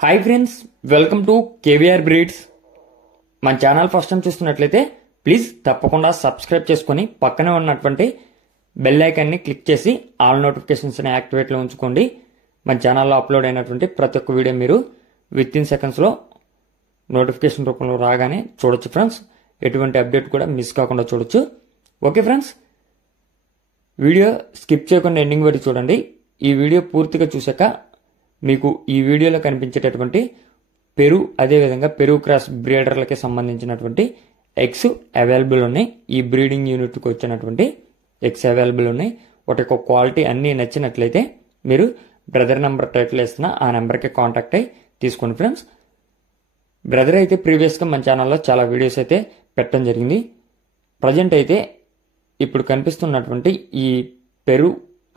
Hi friends, welcome to KVR breeds. మన channel first time చూస్తున్నట్లయితే please తప్పకుండా సబ్స్క్రైబ్ చేసుకొని పక్కనే ఉన్నటువంటి బెల్ ఐకాన్ని క్లిక్ చేసి ఆల్ నోటిఫికేషన్స్ని యాక్టివేట్లో ఉంచుకోండి. మన ఛానల్లో అప్లోడ్ అయినటువంటి ప్రతి ఒక్క వీడియో మీరు విత్ ఇన్ సెకండ్స్లో నోటిఫికేషన్ రూపంలో రాగానే చూడొచ్చు ఫ్రెండ్స్. ఎటువంటి అప్డేట్ కూడా మిస్ కాకుండా చూడొచ్చు. ఓకే ఫ్రెండ్స్, వీడియో స్కిప్ చేయకుండా ఎండింగ్ వరకు చూడండి. ఈ వీడియో పూర్తిగా చూశాక మీకు ఈ వీడియోలో కనిపించేటటువంటి అదేవిధంగా పెరుగు క్రాస్ బ్రీడర్లకి సంబంధించినటువంటి ఎగ్స్ అవైలబుల్ ఉన్నాయి. ఈ బ్రీడింగ్ యూనిట్కి వచ్చినటువంటి ఎగ్స్ అవైలబుల్ ఉన్నాయి. వాటి యొక్క క్వాలిటీ అన్నీ నచ్చినట్లయితే మీరు బ్రదర్ నెంబర్ టైటిల్ వేస్తున్న ఆ నెంబర్కి కాంటాక్ట్ అయ్యి తీసుకోండి ఫ్రెండ్స్. బ్రదర్ అయితే ప్రీవియస్గా మన ఛానల్లో చాలా వీడియోస్ అయితే పెట్టడం జరిగింది. ప్రజెంట్ అయితే ఇప్పుడు కనిపిస్తున్నటువంటి ఈ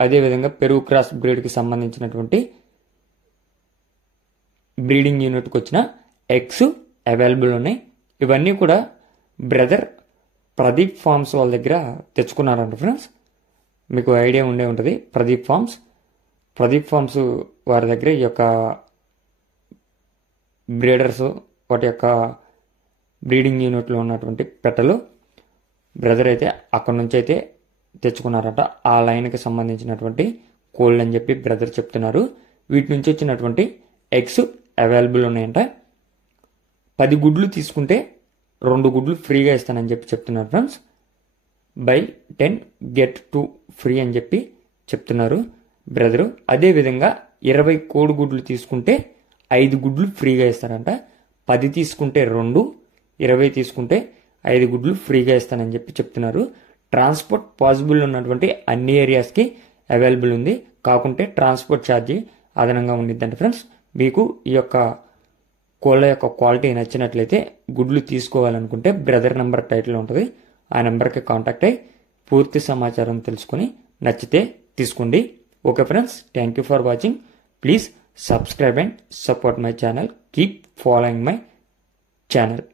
అదేవిధంగా పెరుగు క్రాస్ బ్రీడ్కి సంబంధించినటువంటి బ్రీడింగ్ యూనిట్కి వచ్చిన ఎగ్స్ అవైలబుల్ ఉన్నాయి. ఇవన్నీ కూడా బ్రదర్ ప్రదీప్ ఫార్మ్స్ వాళ్ళ దగ్గర తెచ్చుకున్నారంట ఫ్రెండ్స్. మీకు ఐడియా ఉండే ఉంటుంది ప్రదీప్ ఫార్మ్స్ వారి దగ్గర ఈ యొక్క బ్రీడర్స్ వాటి యొక్క బ్రీడింగ్ యూనిట్లో ఉన్నటువంటి పెట్టలు బ్రదర్ అయితే అక్కడ నుంచి అయితే తెచ్చుకున్నారట. ఆ లైన్కి సంబంధించినటువంటి కోల్డ్ అని చెప్పి బ్రదర్ చెప్తున్నారు. వీటి నుంచి వచ్చినటువంటి ఎగ్స్ అవైలబుల్ ఉన్నాయంట. 10 గుడ్లు తీసుకుంటే 2 గుడ్లు ఫ్రీగా ఇస్తానని చెప్పి చెప్తున్నారు ఫ్రెండ్స్. బై 10 get 2 ఫ్రీ అని చెప్పి చెప్తున్నారు బ్రదరు. అదేవిధంగా 20 కోడి గుడ్లు తీసుకుంటే 5 గుడ్లు ఫ్రీగా ఇస్తారంట. 10 తీసుకుంటే 2, 20 తీసుకుంటే 5 గుడ్లు ఫ్రీగా ఇస్తానని చెప్పి చెప్తున్నారు. ట్రాన్స్పోర్ట్ పాసిబుల్ ఉన్నటువంటి అన్ని ఏరియాస్కి అవైలబుల్ ఉంది. కాకుంటే ట్రాన్స్పోర్ట్ ఛార్జీ అదనంగా ఉండిద్దంట ఫ్రెండ్స్. మీకు ఈ యొక్క కోళ్ళ యొక్క క్వాలిటీ నచ్చినట్లయితే గుడ్లు తీసుకోవాలనుకుంటే బ్రదర్ నెంబర్ టైటిల్ ఉంటుంది. ఆ నెంబర్కి కాంటాక్ట్ అయ్యి పూర్తి సమాచారం తెలుసుకొని నచ్చితే తీసుకోండి. Okay friends, thank you for watching. Please subscribe and support my channel. Keep following my channel.